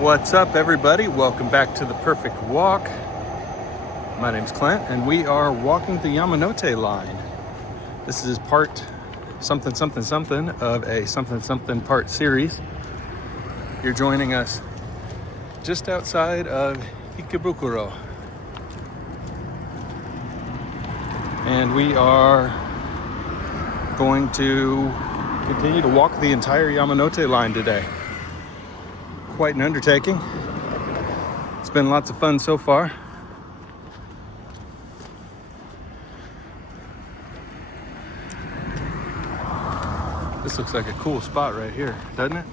What's up, everybody? Welcome back to The Perfect Walk. My name's Clint, and we are walking the Yamanote Line. This is part something of a something part series. You're joining us just outside of Ikebukuro. And we are going to continue to walk the entire Yamanote Line today. Quite an undertaking. It's been lots of fun so far. This looks like a cool spot right here, doesn't it?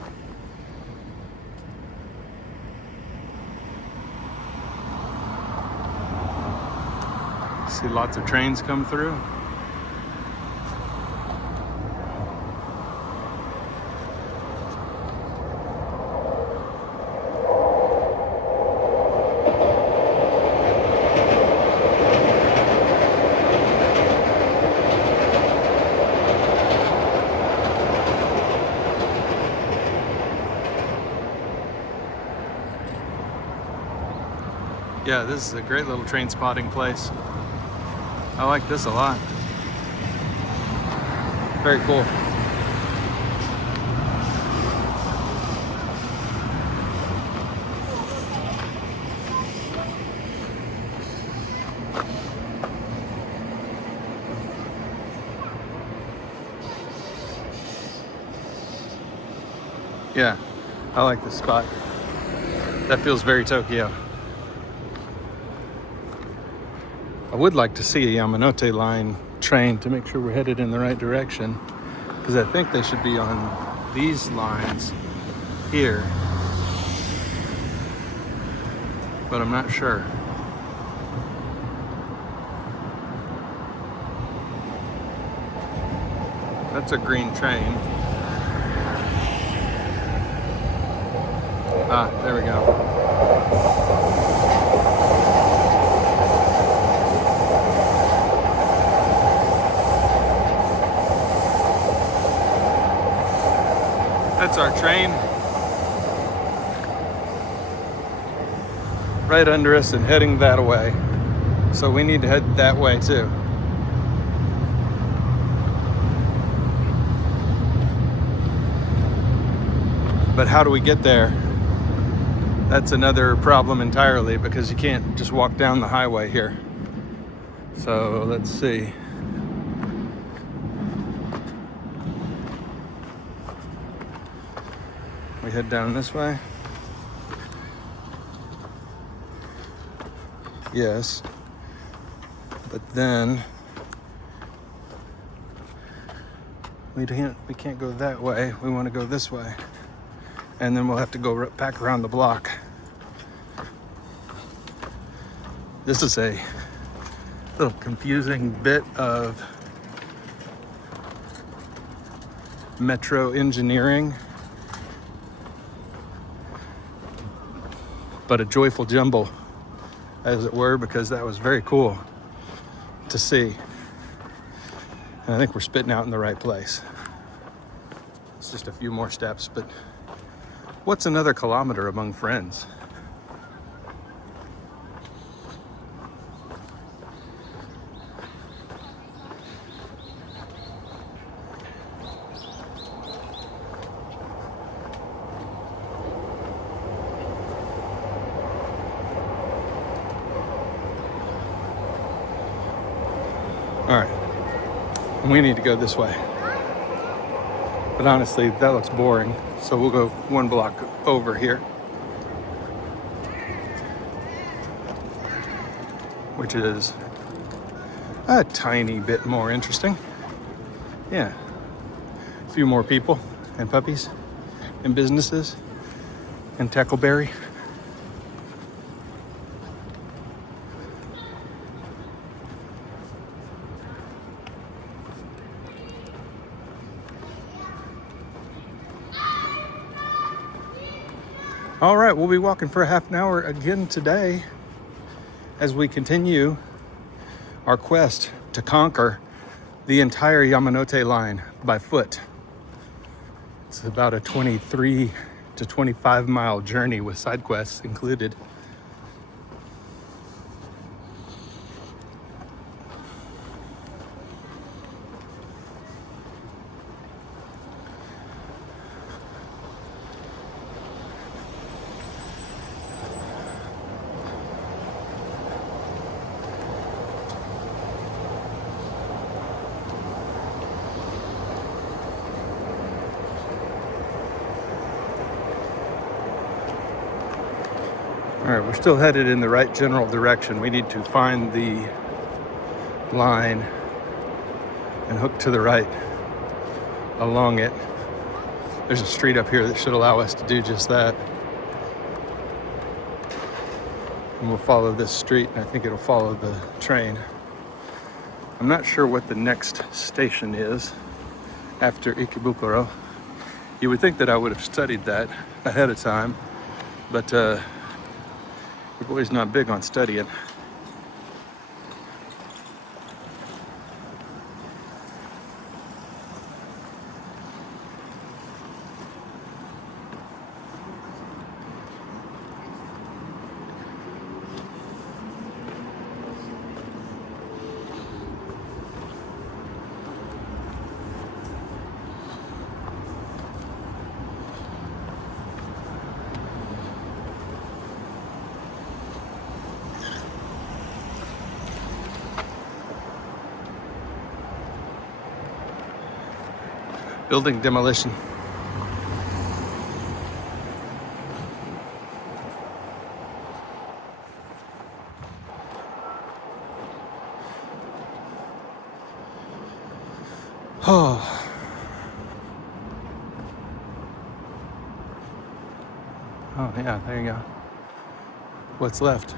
See lots of trains come through. Yeah, this is a great little train spotting place. I like this a lot. Very cool. Yeah, I like this spot. That feels very Tokyo. I would like to see a Yamanote Line train to make sure we're headed in the right direction, because I think they should be on these lines here, but I'm not sure. That's a green train. Ah, there we go. That's our train. Right under us and heading that way. So we need to head that way too. But how do we get there? That's another problem entirely, because you can't just walk down the highway here. So let's see. We head down this way. Yes. But then we can't go that way. We want to go this way. And then we'll have to go back around the block. This is a little confusing bit of metro engineering, but a joyful jumble, as it were, because that was very cool to see. And I think we're spitting out in the right place. It's just a few more steps, but what's another kilometer among friends? All right, we need to go this way. But honestly, that looks boring. So we'll go one block over here, which is a tiny bit more interesting. Yeah, a few more people and puppies and businesses and Tackleberry. All right, we'll be walking for a half an hour again today as we continue our quest to conquer the entire Yamanote Line by foot. It's about a 23 It's a 25-mile journey with side quests included. All right, we're still headed in the right general direction. We need to find the line and hook to the right along it. There's a street up here that should allow us to do just that. And we'll follow this street, and I think it'll follow the train. I'm not sure what the next station is after Ikebukuro. You would think that I would have studied that ahead of time, but your boy's not big on studying. Building demolition. Oh. Oh yeah, there you go. What's left?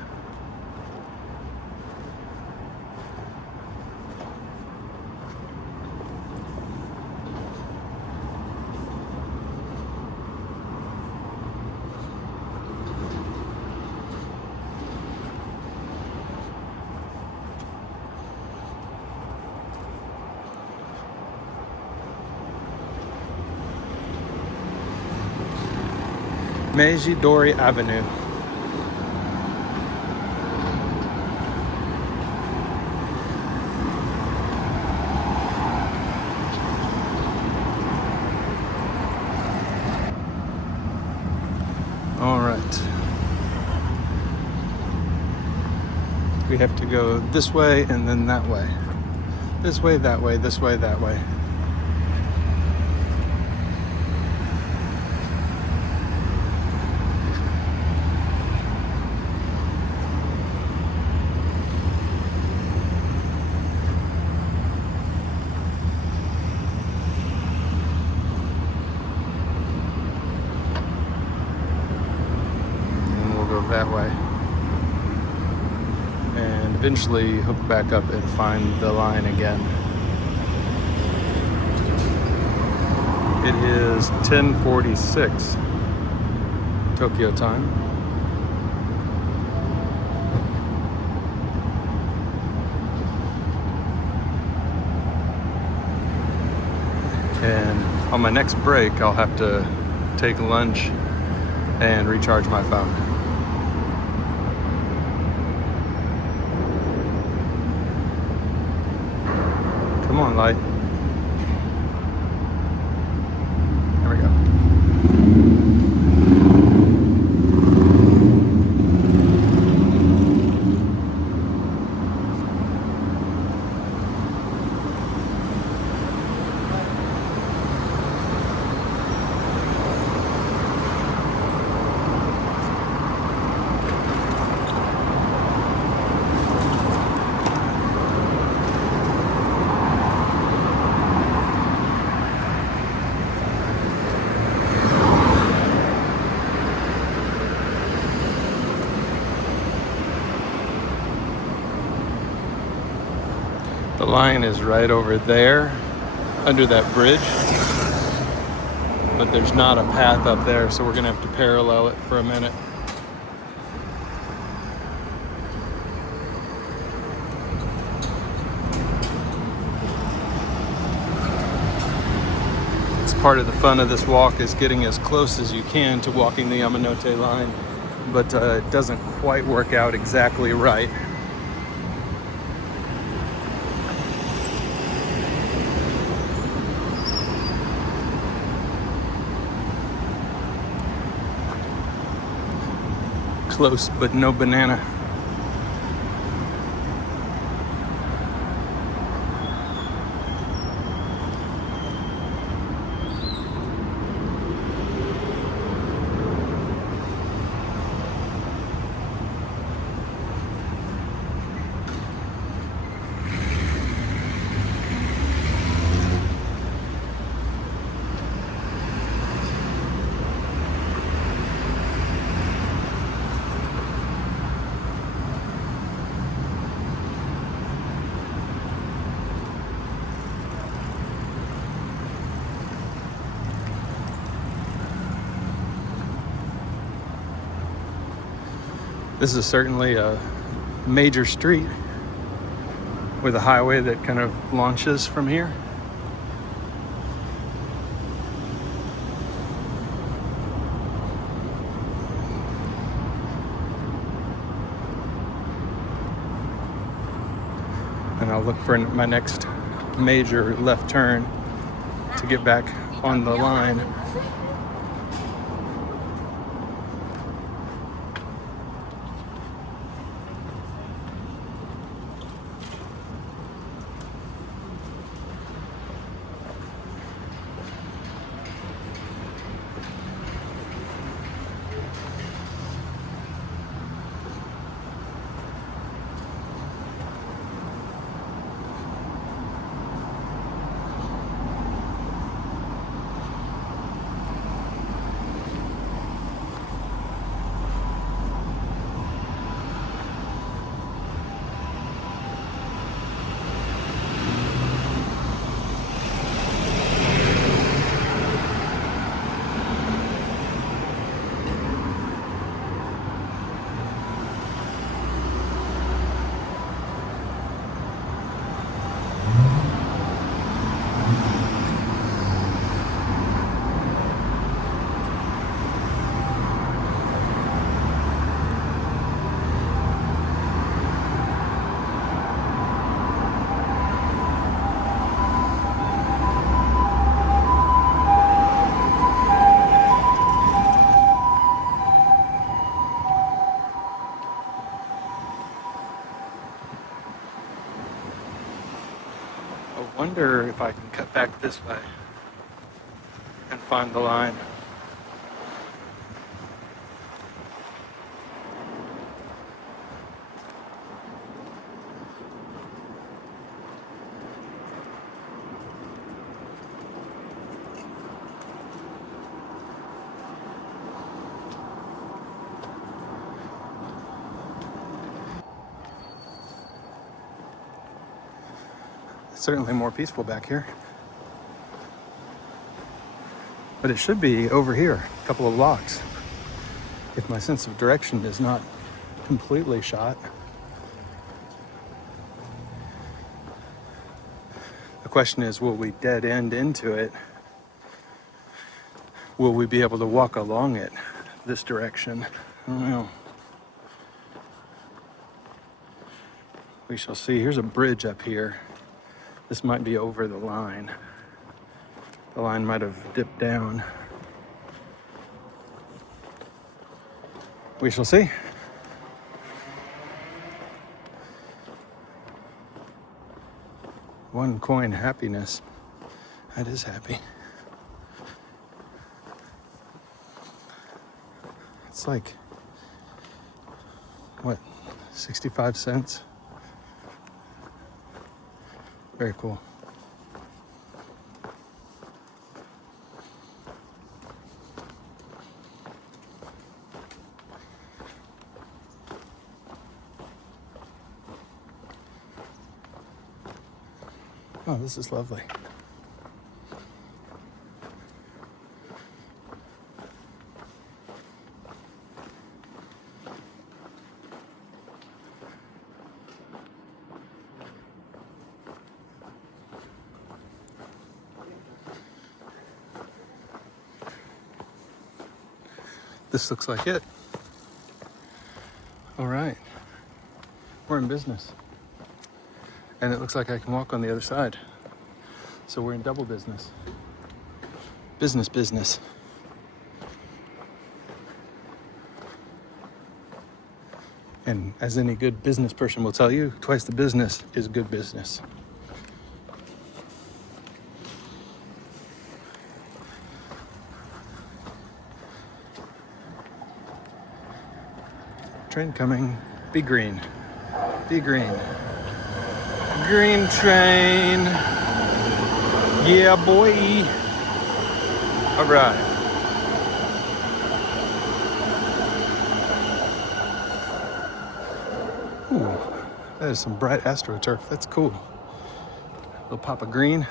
Meiji Dori Avenue. All right. We have to go this way and then that way. This way, that way, this way, that way. That way, and eventually hook back up and find the line again. It is 10:46 Tokyo time. And on my next break, I'll have to take lunch and recharge my phone. Come on, light. There we go. The line is right over there, under that bridge, but there's not a path up there, so we're gonna have to parallel it for a minute. It's part of the fun of this walk is getting as close as you can to walking the Yamanote Line, but it doesn't quite work out exactly right. Close, but no banana. This is certainly a major street with a highway that kind of launches from here. And I'll look for my next major left turn to get back on the line. I wonder if I can cut back this way and find the line. It's certainly more peaceful back here. But it should be over here, a couple of blocks, if my sense of direction is not completely shot. The question is, will we dead end into it? Will we be able to walk along it this direction? I don't know. We shall see. Here's a bridge up here. This might be over the line. The line might have dipped down. We shall see. One coin happiness. That is happy. It's like, what, 65 cents? Very cool. Oh, this is lovely. This looks like it. All right, we're in business. And it looks like I can walk on the other side. So we're in double business. Business. And as any good business person will tell you, twice the business is good business. Train coming. Be green. Be green. Green train. Yeah, boy. All right. Ooh, that is some bright astroturf. That's cool. Little pop of green.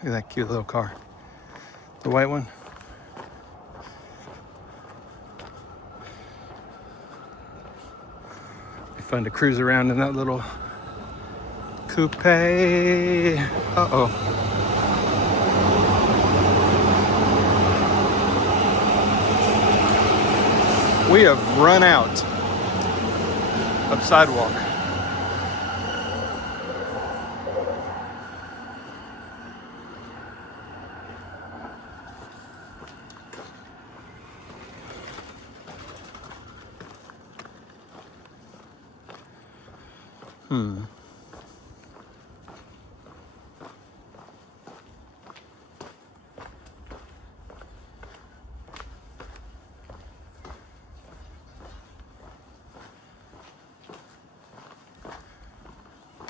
Look at that cute little car. The white one. Be fun to cruise around in that little coupe. Uh-oh. We have run out of sidewalk.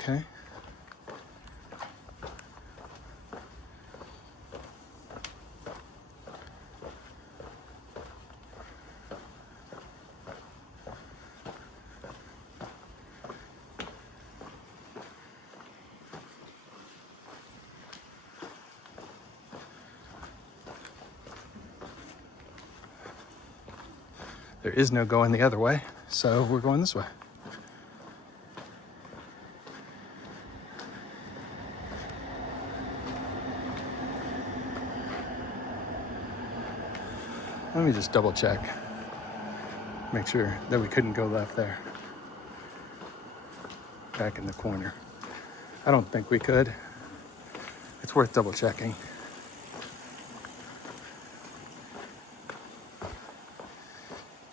Okay. There is no going the other way, so we're going this way. Let me just double check. Make sure that we couldn't go left there. Back in the corner. I don't think we could. It's worth double checking.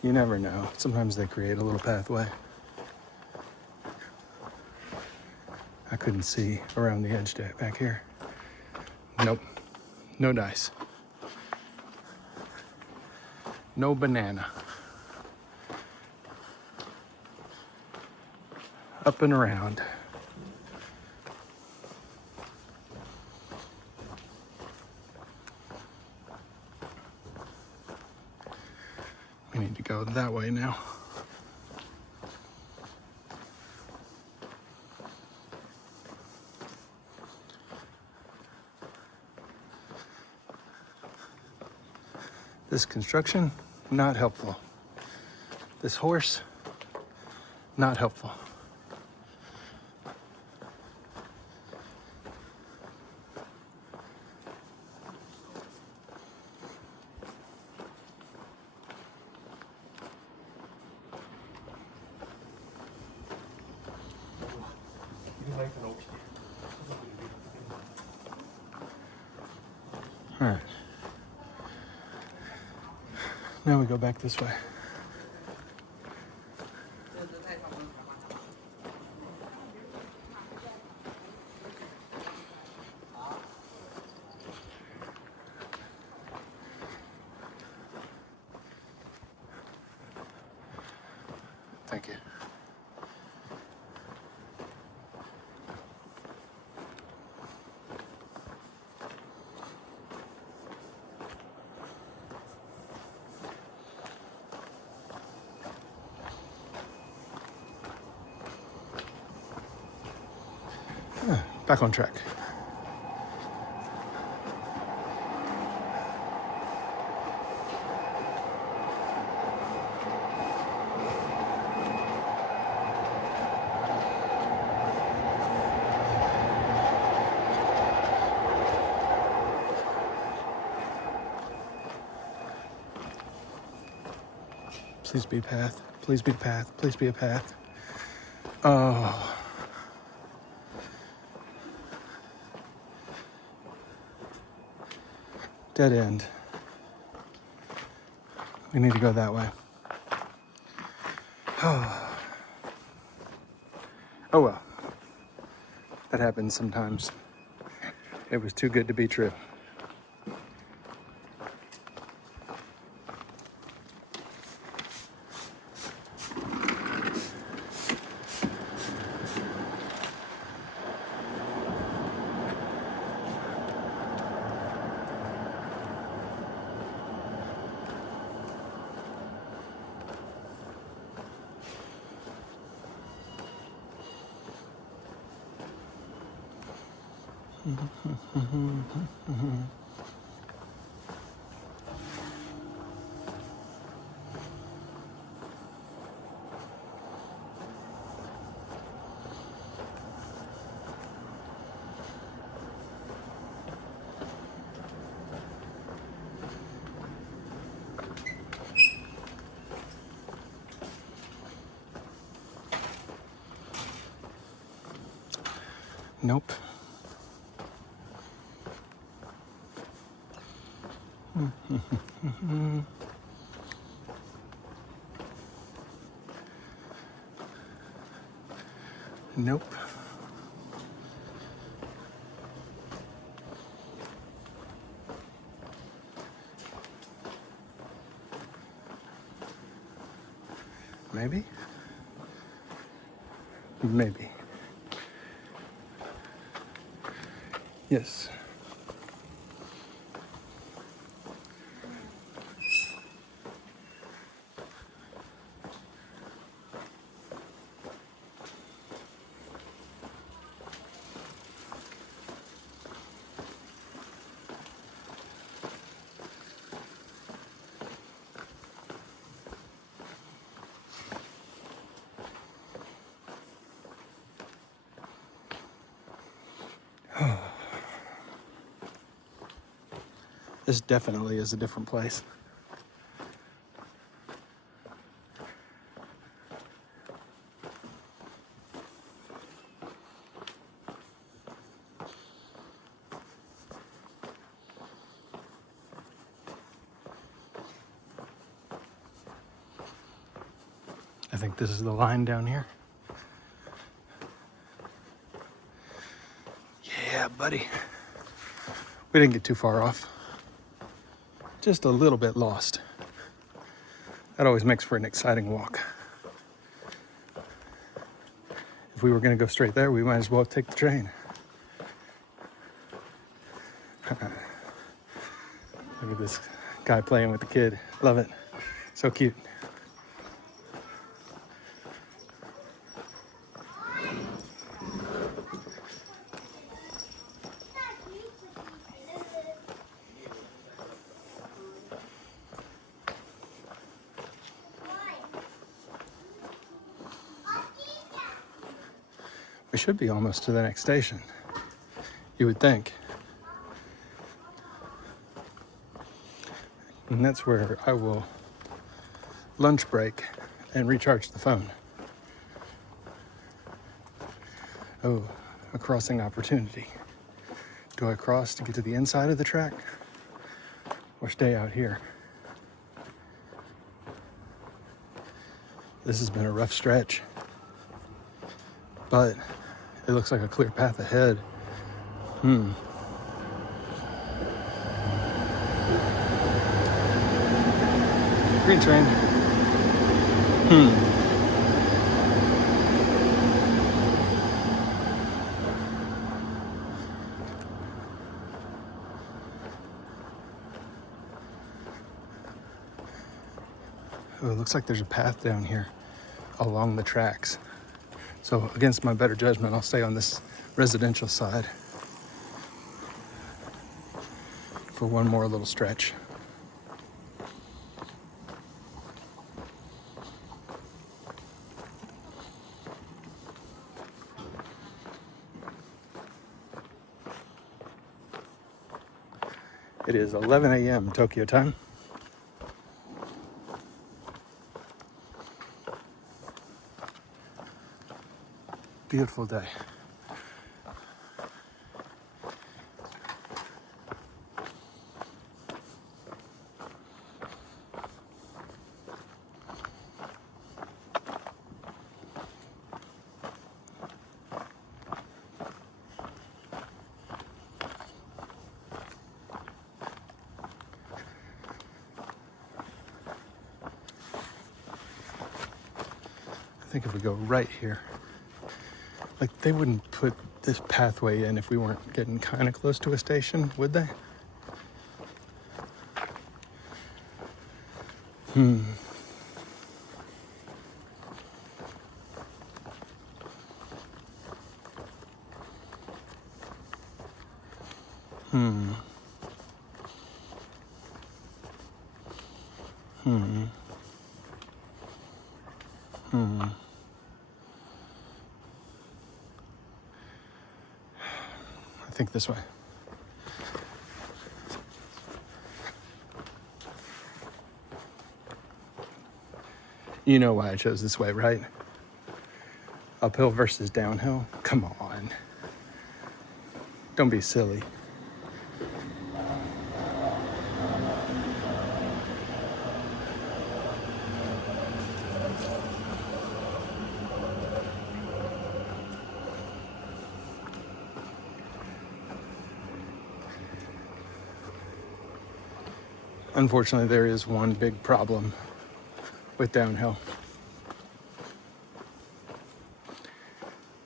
You never know. Sometimes they create a little pathway. I couldn't see around the edge back here. Nope. No dice. No banana. Up and around. We need to go that way now. This construction, not helpful. This horse, not helpful. All right. Now we go back this way. thank you. Back on track. Please be a path. Please be a path. Please be a path. Oh. Dead end. We need to go that way. Oh well. That happens sometimes. It was too good to be true. Nope. Nope. Maybe? Maybe. Yes. This definitely is a different place. I think this is the line down here. Yeah, buddy. We didn't get too far off. Just a little bit lost. That always makes for an exciting walk. If we were going to go straight there, we might as well take the train. Look at this guy playing with the kid. Love it. So cute. We should be almost to the next station, you would think. And that's where I will lunch break and recharge the phone. Oh, a crossing opportunity. Do I cross to get to the inside of the track or stay out here? This has been a rough stretch, but it looks like a clear path ahead. Green train. looks like there's a path down here along the tracks. So against my better judgment, I'll stay on this residential side for one more little stretch. It is 11 a.m. Tokyo time. Beautiful day. I think if we go right here, like they wouldn't put this pathway in if we weren't getting kind of close to a station, would they? Hmm. Hmm. Hmm. Hmm. I think this way. You know why I chose this way, right? Uphill versus downhill? Come on. Don't be silly. Unfortunately, there is one big problem with downhill.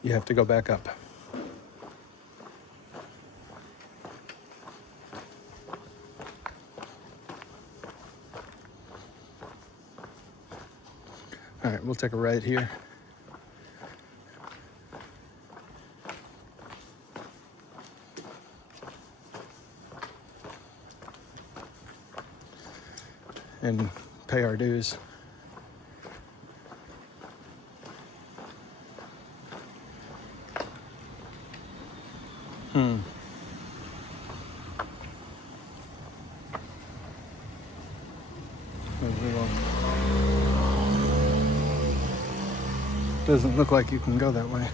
You have to go back up. All right, we'll take a right here. And pay our dues. Doesn't look like you can go that way.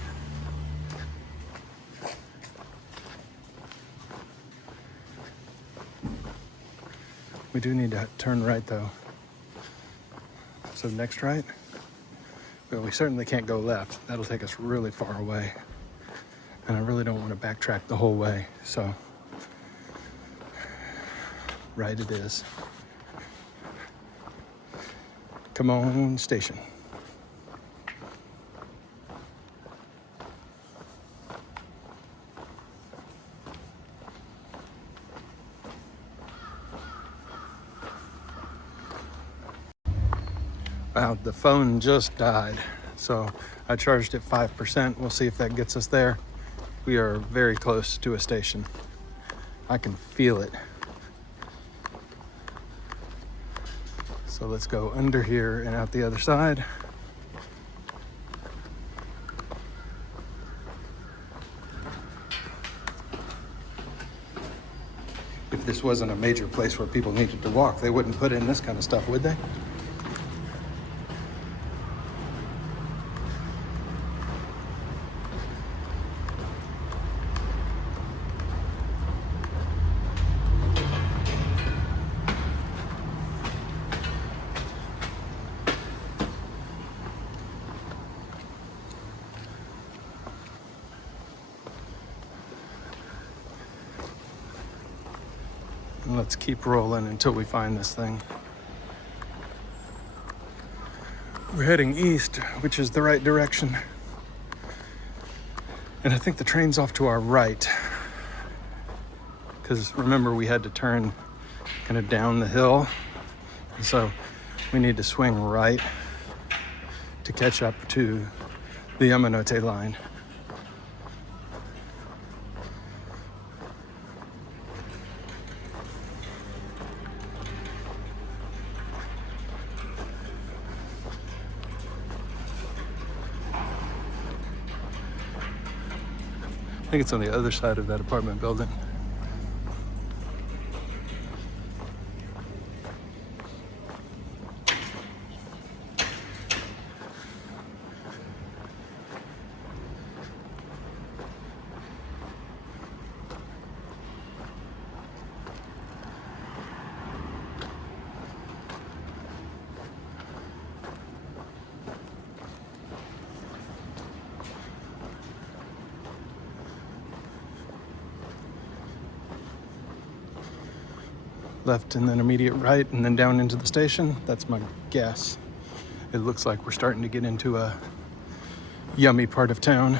We do need to turn right though. So next right, but we certainly can't go left. That'll take us really far away. And I really don't want to backtrack the whole way. So right it is. Come on, station. Wow, the phone just died. So I charged it 5%. We'll see if that gets us there. We are very close to a station. I can feel it. So let's go under here and out the other side. If this wasn't a major place where people needed to walk, they wouldn't put in this kind of stuff, would they? And let's keep rolling until we find this thing. We're heading east, which is the right direction. And I think the train's off to our right. Because remember, we had to turn kind of down the hill. And so we need to swing right to catch up to the Yamanote Line. I think it's on the other side of that apartment building. Left and then immediate right and then down into the station. That's my guess. It looks like we're starting to get into a yummy part of town.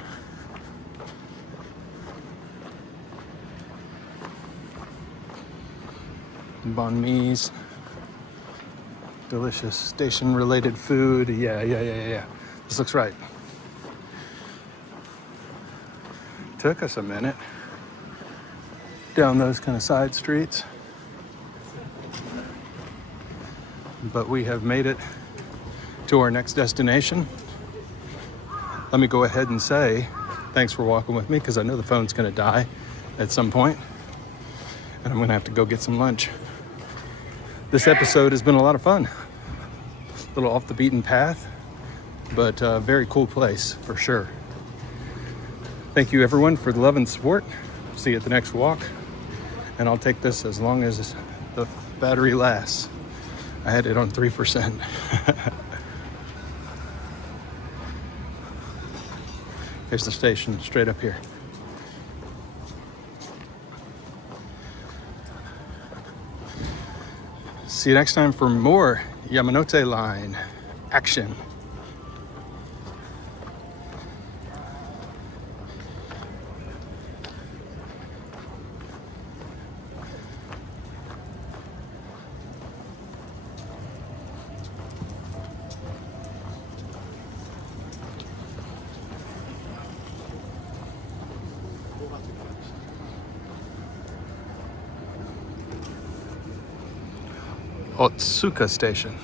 Banh mi's. Delicious station-related food. Yeah. This looks right. Took us a minute down those kind of side streets, but we have made it to our next destination. Let me go ahead and say thanks for walking with me, because I know the phone's going to die at some point, and I'm going to have to go get some lunch. This episode has been a lot of fun. A little off the beaten path, but a very cool place for sure. Thank you everyone for the love and support. See you at the next walk, and I'll take this as long as the battery lasts. I had it on 3%. Here's the station straight up here. See you next time for more Yamanote Line action. Otsuka Station.